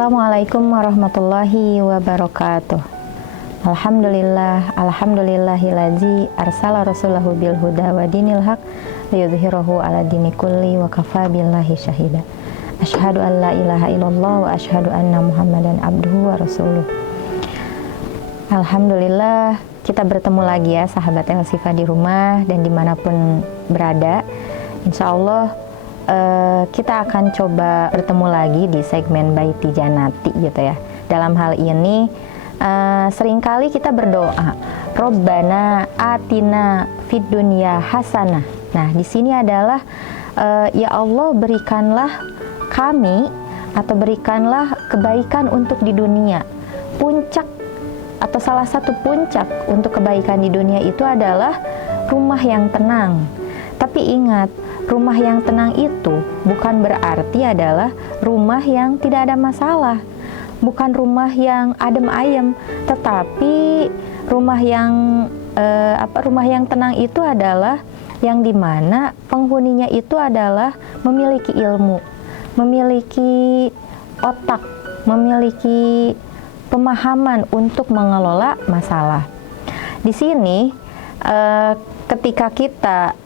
Assalamualaikum warahmatullahi wabarakatuh. Alhamdulillahiladzi arsala rasulahu bil huda wa dinil haq liyudhhirahu ala dini kulli wa kafa billahi syahida. Asyhadu an la ilaha illallah wa asyhadu anna Muhammadan abduhu wa rasuluh. Alhamdulillah, kita bertemu lagi ya sahabat El-Sifa di rumah dan dimanapun berada. Insya Allah kita akan coba bertemu lagi di segmen Baiti Janati gitu ya. Dalam hal ini seringkali kita berdoa, Robbana atina fid dunya hasanah. Nah, di sini adalah ya Allah, berikanlah kami atau berikanlah kebaikan untuk di dunia. Puncak atau salah satu puncak untuk kebaikan di dunia itu adalah rumah yang tenang. Tapi ingat, rumah yang tenang itu bukan berarti adalah rumah yang tidak ada masalah, bukan rumah yang adem ayem, tetapi rumah yang tenang itu adalah yang dimana penghuninya itu adalah memiliki ilmu, memiliki otak, memiliki pemahaman untuk mengelola masalah. Di sini ketika kita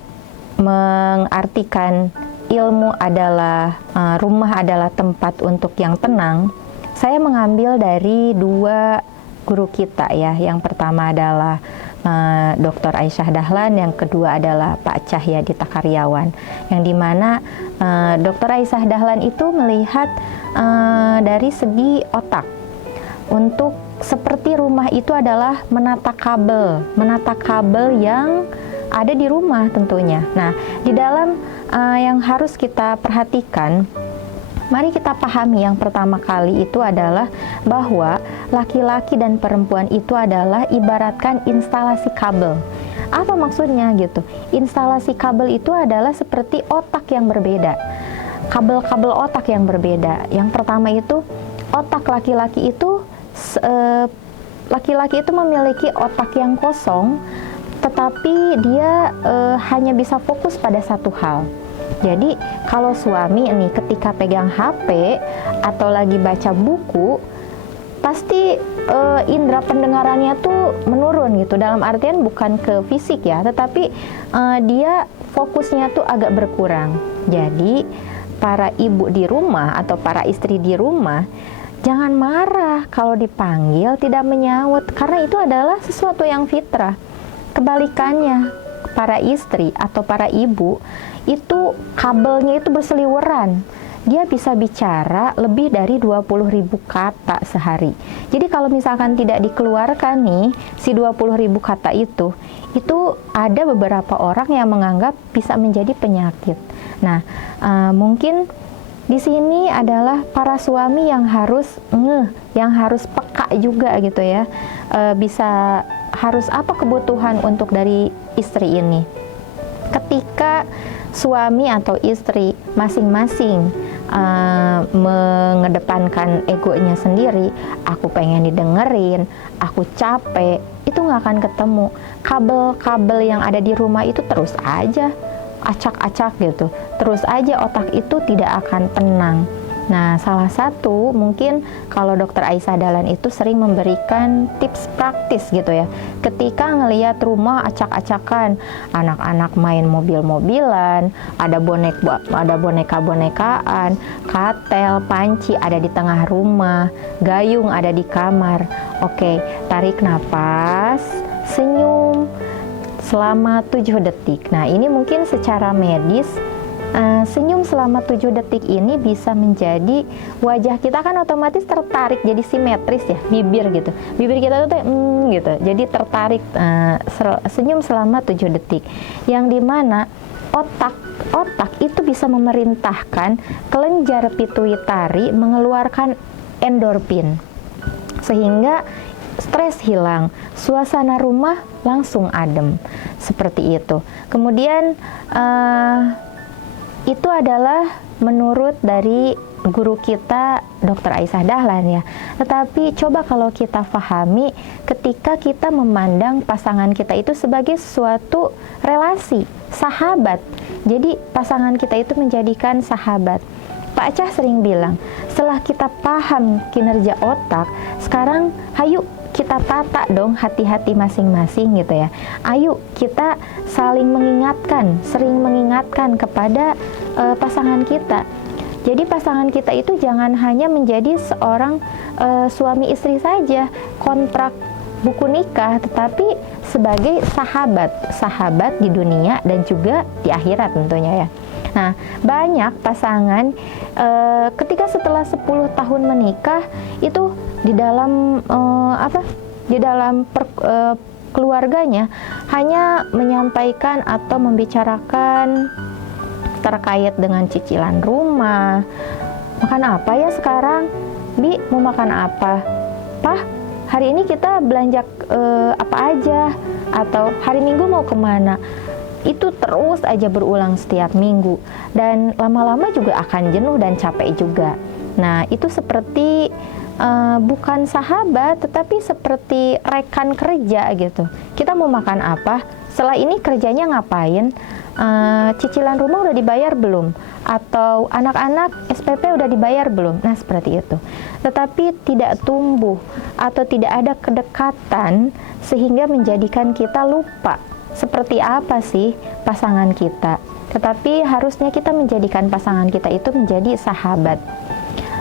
mengartikan ilmu adalah rumah adalah tempat untuk yang tenang, saya mengambil dari dua guru kita ya. Yang pertama adalah Dr. Aisyah Dahlan, yang kedua adalah Pak Cahyadi Takaryawan, yang dimana Dr. Aisyah Dahlan itu melihat dari segi otak, untuk seperti rumah itu adalah menata kabel yang ada di rumah tentunya. Nah, di dalam yang harus kita perhatikan, mari kita pahami yang pertama kali itu adalah bahwa laki-laki dan perempuan itu adalah ibaratkan instalasi kabel. Apa maksudnya gitu? Instalasi kabel itu adalah seperti otak yang berbeda. Kabel-kabel otak yang berbeda. Yang pertama itu otak laki-laki itu memiliki otak yang kosong, tetapi dia hanya bisa fokus pada satu hal. Jadi kalau suami nih ketika pegang HP atau lagi baca buku, pasti indera pendengarannya tuh menurun gitu. Dalam artian bukan ke fisik ya, tetapi dia fokusnya tuh agak berkurang. Jadi para ibu di rumah atau para istri di rumah, jangan marah kalau dipanggil tidak menyaut, karena itu adalah sesuatu yang fitrah. Kebalikannya, para istri atau para ibu itu kabelnya itu berseliweran. Dia bisa bicara lebih dari 20.000 kata sehari. Jadi kalau misalkan tidak dikeluarkan nih si 20.000 kata itu ada beberapa orang yang menganggap bisa menjadi penyakit. Nah, mungkin di sini adalah para suami yang harus yang harus peka juga gitu ya. Harus apa kebutuhan untuk dari istri ini. Ketika suami atau istri masing-masing mengedepankan egonya sendiri, aku pengen didengerin, aku capek, itu nggak akan ketemu. Kabel-kabel yang ada di rumah itu terus aja acak-acak gitu, terus aja otak itu tidak akan tenang. Nah, salah satu mungkin kalau Dr. Aisyah Dahlan itu sering memberikan tips praktis gitu ya. Ketika ngelihat rumah acak-acakan, anak-anak main mobil-mobilan, ada boneka-bonekaan, katel, panci ada di tengah rumah, gayung ada di kamar. Oke, tarik nafas, senyum selama 7 detik. Nah, ini mungkin secara medis senyum selama 7 detik ini bisa menjadi wajah kita kan otomatis tertarik jadi simetris ya, bibir gitu. Bibir kita tuh gitu. Jadi tertarik, senyum selama 7 detik. Yang dimana otak itu bisa memerintahkan kelenjar pituitari mengeluarkan endorfin. Sehingga stres hilang, suasana rumah langsung adem. Seperti itu. Kemudian itu adalah menurut dari guru kita Dr. Aisyah Dahlan ya. Tetapi coba kalau kita pahami ketika kita memandang pasangan kita itu sebagai suatu relasi, sahabat. Jadi pasangan kita itu menjadikan sahabat. Pak Acah sering bilang, setelah kita paham kinerja otak, sekarang hayu kita tata dong hati-hati masing-masing gitu ya. Ayo kita saling mengingatkan, sering mengingatkan kepada pasangan kita. Jadi pasangan kita itu jangan hanya menjadi seorang suami istri saja, kontrak buku nikah, tetapi sebagai sahabat di dunia dan juga di akhirat tentunya ya. Nah, banyak pasangan ketika setelah 10 tahun menikah itu di dalam keluarganya hanya menyampaikan atau membicarakan terkait dengan cicilan rumah. Makan apa ya sekarang? Bi, mau makan apa? Pak, hari ini kita belanja apa aja? Atau hari Minggu mau kemana? Itu terus aja berulang setiap minggu, dan lama-lama juga akan jenuh dan capek juga. Nah, itu seperti bukan sahabat, tetapi seperti rekan kerja gitu. Kita mau makan apa? Setelah ini kerjanya ngapain? Cicilan rumah udah dibayar belum? Atau anak-anak SPP udah dibayar belum? Nah, seperti itu. Tetapi tidak tumbuh atau tidak ada kedekatan sehingga menjadikan kita lupa seperti apa sih pasangan kita. Tetapi harusnya kita menjadikan pasangan kita itu menjadi sahabat.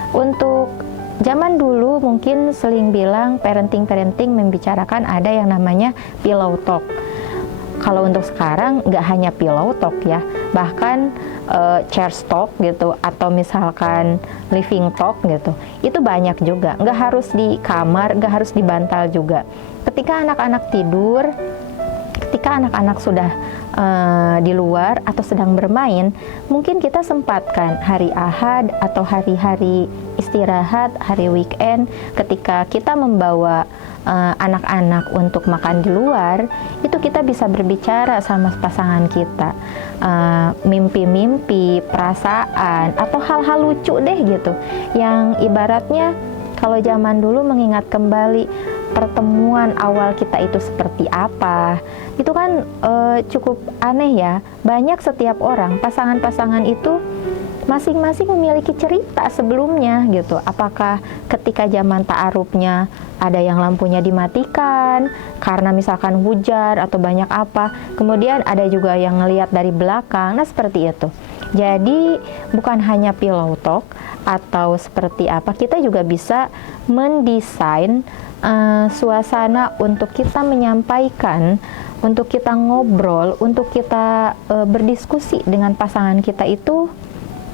Untuk zaman dulu mungkin sering bilang parenting membicarakan ada yang namanya pillow talk. Kalau untuk sekarang nggak hanya pillow talk ya, bahkan chair talk gitu, atau misalkan living talk gitu, itu banyak juga. Nggak harus di kamar, nggak harus di bantal juga. Ketika anak-anak tidur, ketika anak-anak sudah di luar atau sedang bermain, mungkin kita sempatkan hari Ahad atau hari-hari istirahat, hari weekend, ketika kita membawa anak-anak untuk makan di luar, itu kita bisa berbicara sama pasangan kita, mimpi-mimpi, perasaan, atau hal-hal lucu deh gitu, yang ibaratnya kalau zaman dulu mengingat kembali pertemuan awal kita itu seperti apa, itu kan cukup aneh ya. Banyak setiap orang, pasangan-pasangan itu masing-masing memiliki cerita sebelumnya gitu. Apakah ketika zaman ta'arufnya ada yang lampunya dimatikan karena misalkan hujan atau banyak apa, kemudian ada juga yang ngelihat dari belakang. Nah, seperti itu. Jadi bukan hanya pillow talk atau seperti apa, kita juga bisa mendesain suasana untuk kita menyampaikan, untuk kita ngobrol, untuk kita berdiskusi dengan pasangan kita itu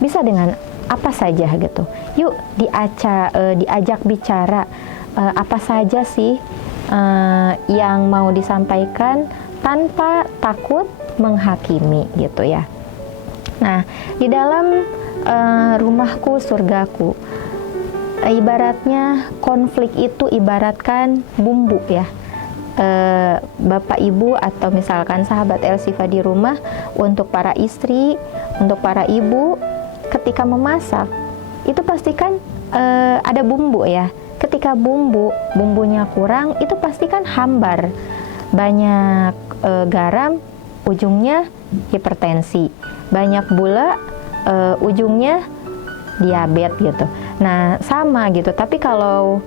bisa dengan apa saja gitu. Yuk diajak bicara apa saja sih yang mau disampaikan tanpa takut menghakimi gitu ya. Nah, di dalam rumahku surgaku, ibaratnya konflik itu ibaratkan bumbu ya. Bapak ibu atau misalkan sahabat Elsifa di rumah, untuk para istri, untuk para ibu, ketika memasak itu pastikan ada bumbu ya. Ketika bumbunya kurang, itu pastikan hambar. Banyak garam, ujungnya hipertensi. Banyak gula, ujungnya diabetes gitu. Nah, sama gitu. Tapi kalau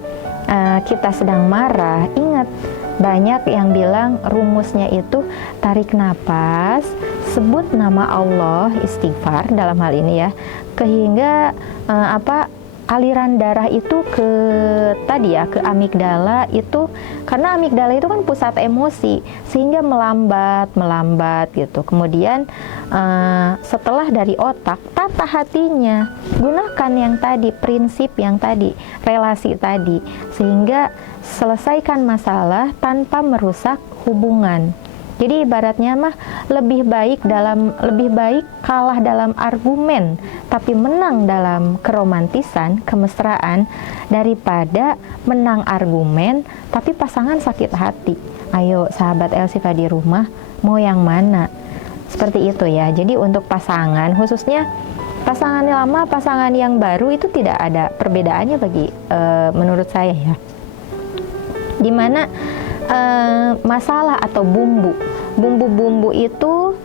kita sedang marah, ingat, banyak yang bilang rumusnya itu tarik napas, sebut nama Allah, istighfar dalam hal ini ya, sehingga aliran darah itu ke amigdala itu, karena amigdala itu kan pusat emosi, sehingga melambat gitu. Kemudian setelah dari otak, tata hatinya, gunakan yang tadi, prinsip yang tadi, relasi tadi, sehingga selesaikan masalah tanpa merusak hubungan. Jadi ibaratnya mah lebih baik kalah dalam argumen tapi menang dalam keromantisan, kemesraan, daripada menang argumen tapi pasangan sakit hati. Ayo sahabat Elsifa di rumah, mau yang mana? Seperti itu ya. Jadi untuk pasangan, khususnya pasangan lama, pasangan yang baru, itu tidak ada perbedaannya bagi menurut saya ya. Dimana masalah atau bumbu itu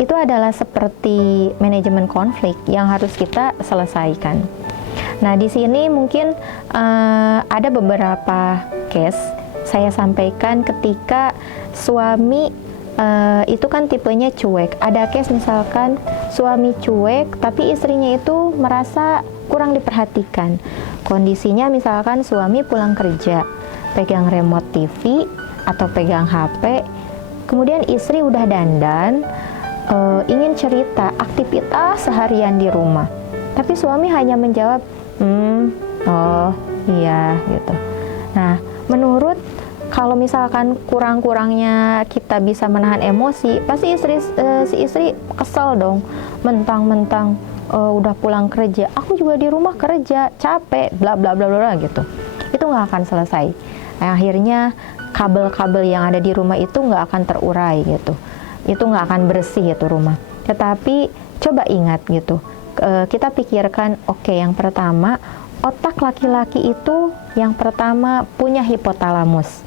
itu adalah seperti manajemen konflik yang harus kita selesaikan. Nah, di sini mungkin ada beberapa case saya sampaikan ketika suami itu kan tipenya cuek. Ada case misalkan suami cuek, tapi istrinya itu merasa kurang diperhatikan. Kondisinya misalkan suami pulang kerja, pegang remote TV atau pegang HP, kemudian istri udah dandan, ingin cerita aktivitas seharian di rumah, tapi suami hanya menjawab, oh iya gitu. Nah, menurut kalau misalkan kurang-kurangnya kita bisa menahan emosi, pasti si istri kesel dong, mentang-mentang udah pulang kerja, aku juga di rumah kerja, capek, bla bla bla bla gitu. Itu nggak akan selesai. Akhirnya kabel-kabel yang ada di rumah itu nggak akan terurai gitu. Itu nggak akan bersih itu rumah. Tetapi coba ingat gitu, kita pikirkan, oke, yang pertama, otak laki-laki itu yang pertama punya hipotalamus.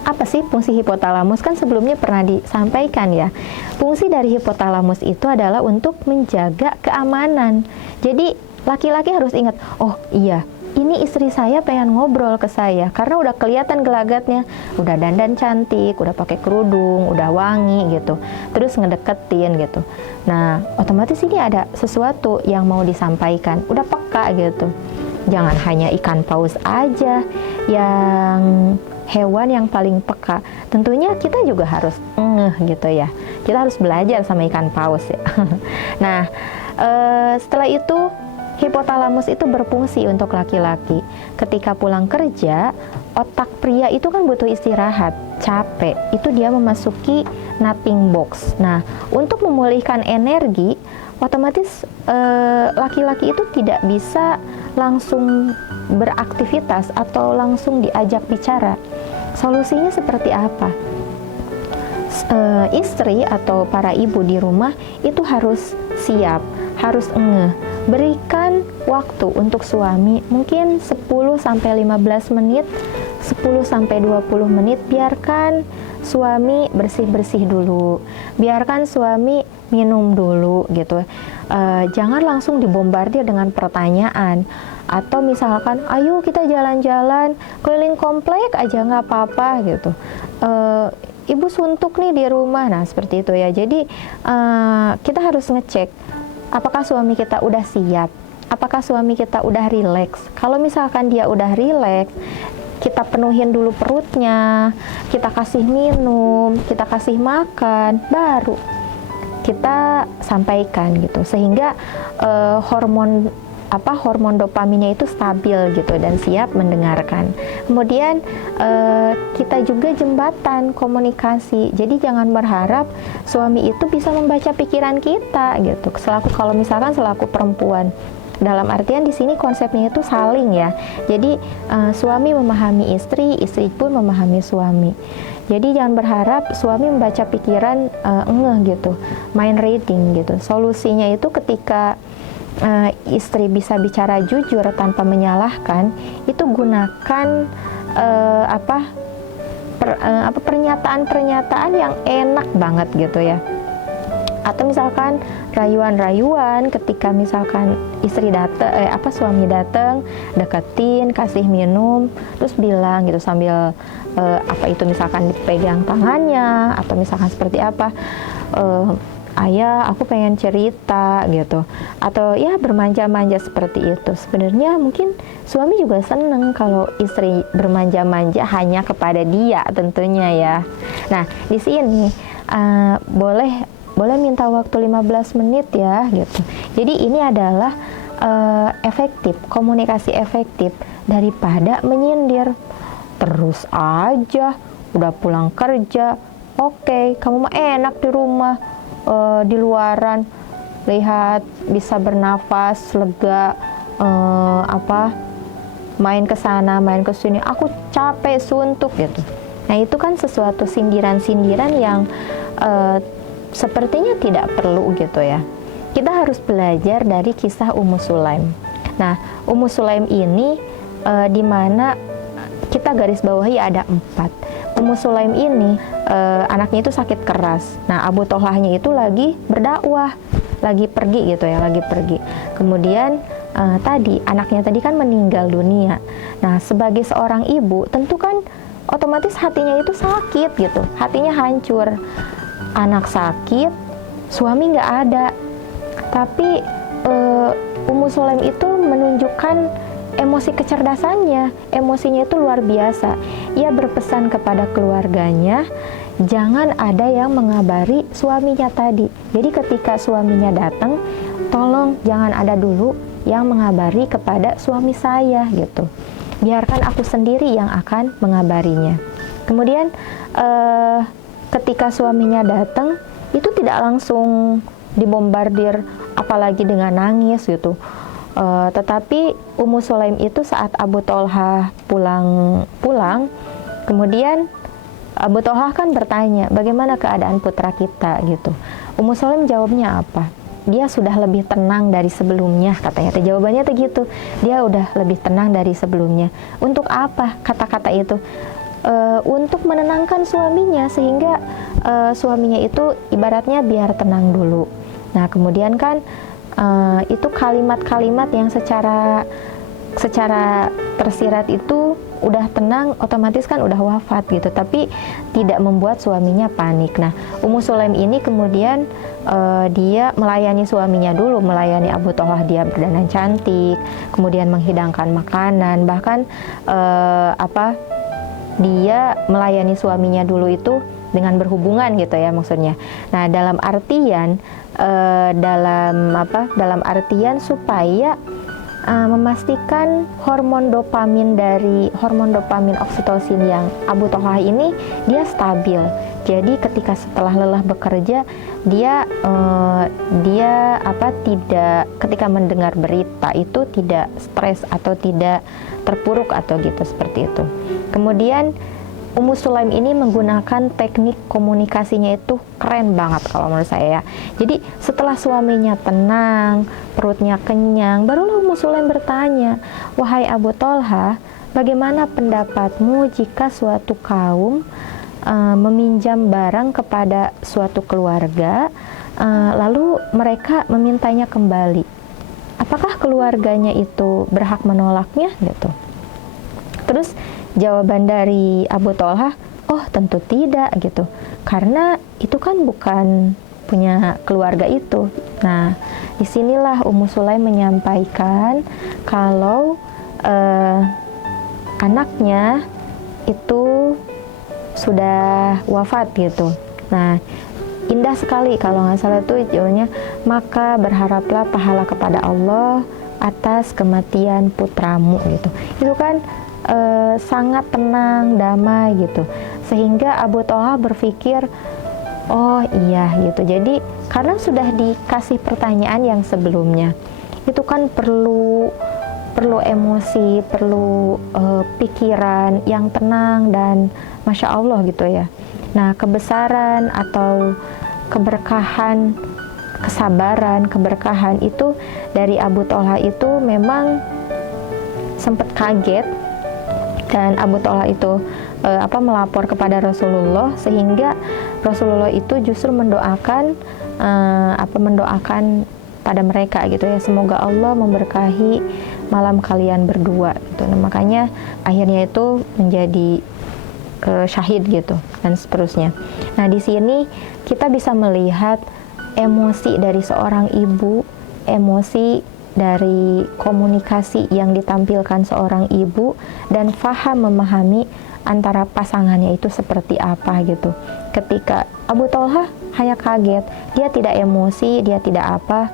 Apa sih fungsi hipotalamus? Kan sebelumnya pernah disampaikan ya. Fungsi dari hipotalamus itu adalah untuk menjaga keamanan. Jadi laki-laki harus ingat, oh iya, ini istri saya pengen ngobrol ke saya karena udah kelihatan gelagatnya, udah dandan cantik, udah pakai kerudung, udah wangi gitu, terus ngedeketin gitu. Nah, otomatis ini ada sesuatu yang mau disampaikan, udah peka gitu. Jangan hanya ikan paus aja yang hewan yang paling peka. Tentunya kita juga harus gitu ya. Kita harus belajar sama ikan paus ya. Nah, setelah itu hipotalamus itu berfungsi untuk laki-laki. Ketika pulang kerja, otak pria itu kan butuh istirahat, capek. Itu dia memasuki napping box. Nah, untuk memulihkan energi, otomatis laki-laki itu tidak bisa langsung beraktivitas atau langsung diajak bicara. Solusinya seperti apa? Istri atau para ibu di rumah itu harus siap, harus berikan waktu untuk suami mungkin 10-15 menit, 10-20 menit. Biarkan suami bersih-bersih dulu, biarkan suami minum dulu gitu. Jangan langsung dibombardir dengan pertanyaan, atau misalkan ayo kita jalan-jalan keliling komplek aja nggak apa-apa gitu. Ibu suntuk nih di rumah. Nah, seperti itu ya. Jadi kita harus ngecek apakah suami kita udah siap, apakah suami kita udah rileks. Kalau misalkan dia udah rileks, kita penuhin dulu perutnya, kita kasih minum, kita kasih makan, baru kita sampaikan gitu, sehingga hormon dopaminnya itu stabil gitu dan siap mendengarkan. Kemudian kita juga jembatan komunikasi. Jadi jangan berharap suami itu bisa membaca pikiran kita gitu. Kalau misalkan selaku perempuan. Dalam artian di sini konsepnya itu saling ya. Jadi suami memahami istri, istri pun memahami suami. Jadi jangan berharap suami membaca pikiran gitu, mind reading gitu. Solusinya itu ketika istri bisa bicara jujur tanpa menyalahkan, itu gunakan pernyataan-pernyataan yang enak banget gitu ya. Atau misalkan rayuan-rayuan ketika misalkan suami datang, deketin, kasih minum, terus bilang gitu sambil misalkan dipegang tangannya atau misalkan seperti apa, ayah aku pengen cerita gitu, atau ya bermanja-manja seperti itu. Sebenarnya mungkin suami juga seneng kalau istri bermanja-manja hanya kepada dia tentunya ya. Nah, di sini boleh minta waktu 15 menit ya gitu. Jadi ini adalah efektif, komunikasi efektif daripada menyindir terus aja. Udah pulang kerja, oke, kamu mah enak di rumah, di luaran, lihat bisa bernafas lega, main ke sana, main ke sini, aku capek, suntuk gitu. Nah, itu kan sesuatu sindiran-sindiran yang sepertinya tidak perlu gitu ya. Kita harus belajar dari kisah Ummu Sulaim. Nah, Ummu Sulaim ini di mana kita kita garis bawahi ada 4. Ummu Sulaim ini anaknya itu sakit keras. Nah, Abu Tholahnya itu lagi berdakwah, lagi pergi gitu ya, lagi pergi. Kemudian tadi anaknya tadi kan meninggal dunia. Nah, sebagai seorang ibu tentu kan otomatis hatinya itu sakit gitu, hatinya hancur. Anak sakit, suami nggak ada. Tapi Ummu Sulaim itu menunjukkan emosi kecerdasannya, emosinya itu luar biasa. Ia berpesan kepada keluarganya, jangan ada yang mengabari suaminya tadi. Jadi ketika suaminya datang, tolong jangan ada dulu yang mengabari kepada suami saya gitu. Biarkan aku sendiri yang akan mengabarinya. Kemudian ketika suaminya datang, itu tidak langsung dibombardir apalagi dengan nangis gitu. Tetapi Ummu Sulaim itu saat Abu Tholah pulang, kemudian Abu Tholah kan bertanya, bagaimana keadaan putra kita gitu. Ummu Sulaim jawabnya apa? Dia sudah lebih tenang dari sebelumnya, katanya. Jawabannya tuh gitu, dia udah lebih tenang dari sebelumnya. Untuk apa kata-kata itu? Untuk menenangkan suaminya, sehingga suaminya itu ibaratnya biar tenang dulu. Nah, kemudian kan itu kalimat-kalimat yang secara tersirat itu udah tenang, otomatis kan udah wafat gitu, tapi tidak membuat suaminya panik. Nah, Ummu Sulaim ini kemudian dia melayani suaminya dulu, melayani Abu Tholah, dia berdandan cantik, kemudian menghidangkan makanan, bahkan dia melayani suaminya dulu itu dengan berhubungan gitu ya maksudnya. Nah, dalam artian dalam artian supaya memastikan hormon dopamin oksitosin yang Abu Tholah ini dia stabil. Jadi ketika setelah lelah bekerja, dia tidak, ketika mendengar berita itu tidak stres atau tidak terpuruk atau gitu, seperti itu. Kemudian Ummu Sulaim ini menggunakan teknik komunikasinya itu keren banget kalau menurut saya ya. Jadi setelah suaminya tenang, perutnya kenyang, barulah Ummu Sulaim bertanya, wahai Abu Tholah, bagaimana pendapatmu jika suatu kaum meminjam barang kepada suatu keluarga, lalu mereka memintanya kembali? Apakah keluarganya itu berhak menolaknya gitu? Terus jawaban dari Abu Tholah, oh tentu tidak gitu, karena itu kan bukan punya keluarga itu. Nah, disinilah Ummu Sulaim menyampaikan kalau anaknya itu sudah wafat gitu. Nah, indah sekali kalau nggak salah itu judulnya, maka berharaplah pahala kepada Allah atas kematian putramu gitu. Itu kan sangat tenang, damai gitu, sehingga Abu Tholah berpikir, oh iya gitu. Jadi karena sudah dikasih pertanyaan yang sebelumnya, itu kan perlu emosi, perlu pikiran yang tenang dan Masya Allah gitu ya. Nah, kebesaran atau keberkahan, kesabaran, keberkahan itu dari Abu Tholah itu memang sempat kaget. Dan Abu Tholah itu melapor kepada Rasulullah, sehingga Rasulullah itu justru mendoakan pada mereka gitu ya, semoga Allah memberkahi malam kalian berdua gitu. Nah, makanya akhirnya itu menjadi syahid gitu dan seterusnya. Nah, di sini kita bisa melihat emosi dari seorang ibu, emosi dari komunikasi yang ditampilkan seorang ibu, dan faham memahami antara pasangannya itu seperti apa gitu. Ketika Abu Tholah hanya kaget, dia tidak emosi, dia tidak apa.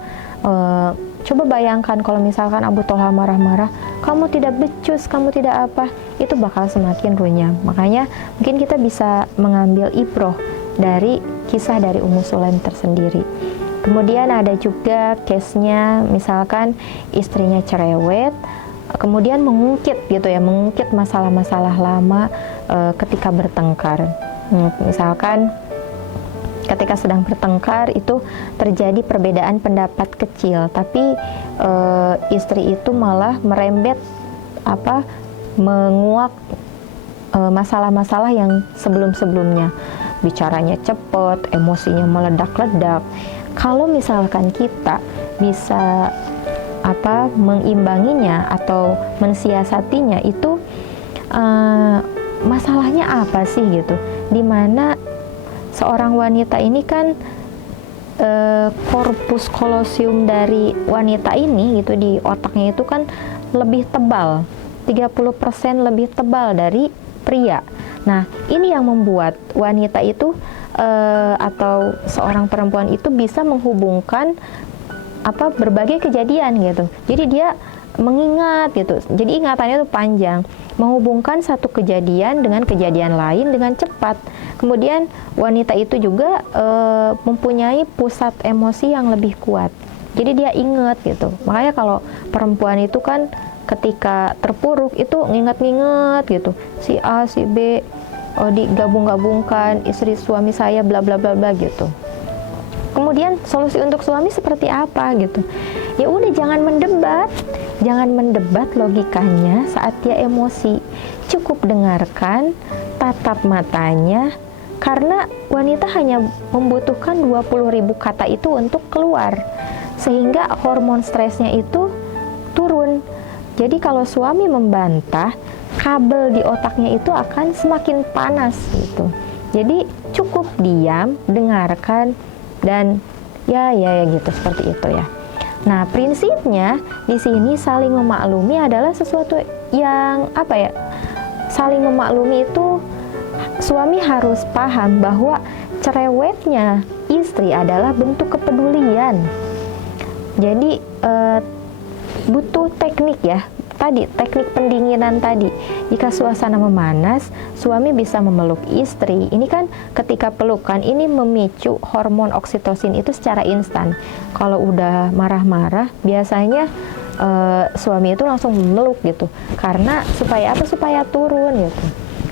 Coba bayangkan kalau misalkan Abu Tholah marah-marah, kamu tidak becus, kamu tidak apa, itu bakal semakin runyam. Makanya mungkin kita bisa mengambil ibroh dari kisah dari Ummu Sulaim tersendiri. Kemudian ada juga case-nya, misalkan istrinya cerewet, kemudian mengungkit gitu ya, mengungkit masalah-masalah lama ketika bertengkar. Misalkan ketika sedang bertengkar itu terjadi perbedaan pendapat kecil, tapi istri itu malah merembet menguak masalah-masalah yang sebelum-sebelumnya. Bicaranya cepet, emosinya meledak-ledak. Kalau misalkan kita bisa mengimbanginya atau mensiasatinya, itu masalahnya apa sih gitu. Dimana seorang wanita ini kan korpus kolosium dari wanita ini gitu, di otaknya itu kan lebih tebal, 30% lebih tebal dari pria. Nah, ini yang membuat wanita itu atau seorang perempuan itu bisa menghubungkan berbagai kejadian gitu. Jadi dia mengingat gitu. Jadi ingatannya itu panjang, menghubungkan satu kejadian dengan kejadian lain dengan cepat. Kemudian wanita itu juga mempunyai pusat emosi yang lebih kuat. Jadi dia ingat gitu. Makanya kalau perempuan itu kan ketika terpuruk itu nginget-nginget gitu. Si A, si B, digabung-gabungkan, istri suami saya bla bla bla bla gitu. Kemudian solusi untuk suami seperti apa gitu? Ya udah, jangan mendebat logikanya saat dia emosi. Cukup dengarkan, tatap matanya, karena wanita hanya membutuhkan 20.000 kata itu untuk keluar, sehingga hormon stresnya itu turun. Jadi kalau suami membantah, kabel di otaknya itu akan semakin panas gitu. Jadi cukup diam, dengarkan, dan ya gitu, seperti itu ya. Nah, prinsipnya di sini saling memaklumi adalah sesuatu yang saling memaklumi itu suami harus paham bahwa cerewetnya istri adalah bentuk kepedulian. Jadi butuh teknik ya. Tadi teknik pendinginan tadi. Jika suasana memanas, suami bisa memeluk istri. Ini kan ketika pelukan ini memicu hormon oksitosin itu secara instan. Kalau udah marah-marah, biasanya suami itu langsung memeluk gitu. Karena supaya turun gitu.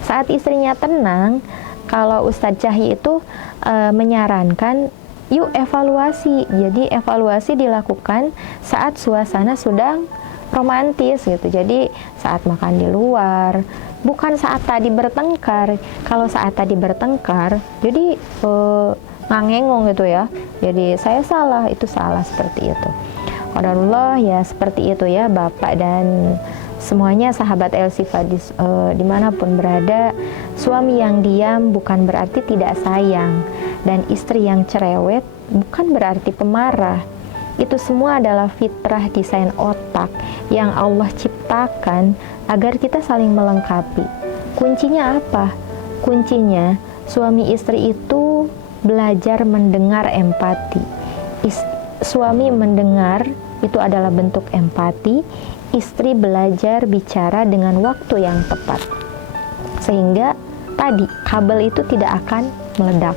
Saat istrinya tenang, kalau Ustadz Cahyi itu menyarankan yuk evaluasi. Jadi evaluasi dilakukan saat suasana sedang romantis gitu. Jadi saat makan di luar, bukan saat tadi bertengkar. Kalau saat tadi bertengkar, jadi ngangengong gitu ya. Jadi saya salah, itu salah, seperti itu. Qadarullah ya, seperti itu ya Bapak dan semuanya sahabat El-Sifa dimanapun berada. Suami yang diam bukan berarti tidak sayang, dan istri yang cerewet bukan berarti pemarah. Itu semua adalah fitrah desain otak yang Allah ciptakan agar kita saling melengkapi. Kuncinya apa? Kuncinya suami istri itu belajar mendengar empati. Suami mendengar itu adalah bentuk empati. Istri belajar bicara dengan waktu yang tepat, sehingga tadi kabel itu tidak akan meledak.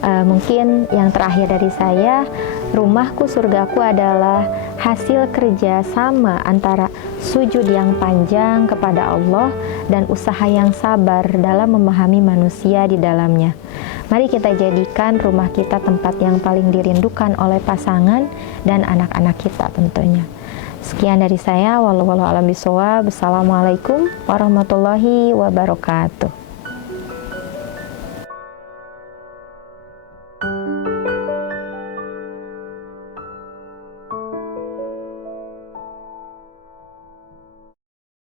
Mungkin yang terakhir dari saya, rumahku surgaku adalah hasil kerja sama antara sujud yang panjang kepada Allah dan usaha yang sabar dalam memahami manusia di dalamnya. Mari kita jadikan rumah kita tempat yang paling dirindukan oleh pasangan dan anak-anak kita tentunya. Sekian dari saya, wallahu a'lam bishawab. Assalamualaikum warahmatullahi wabarakatuh.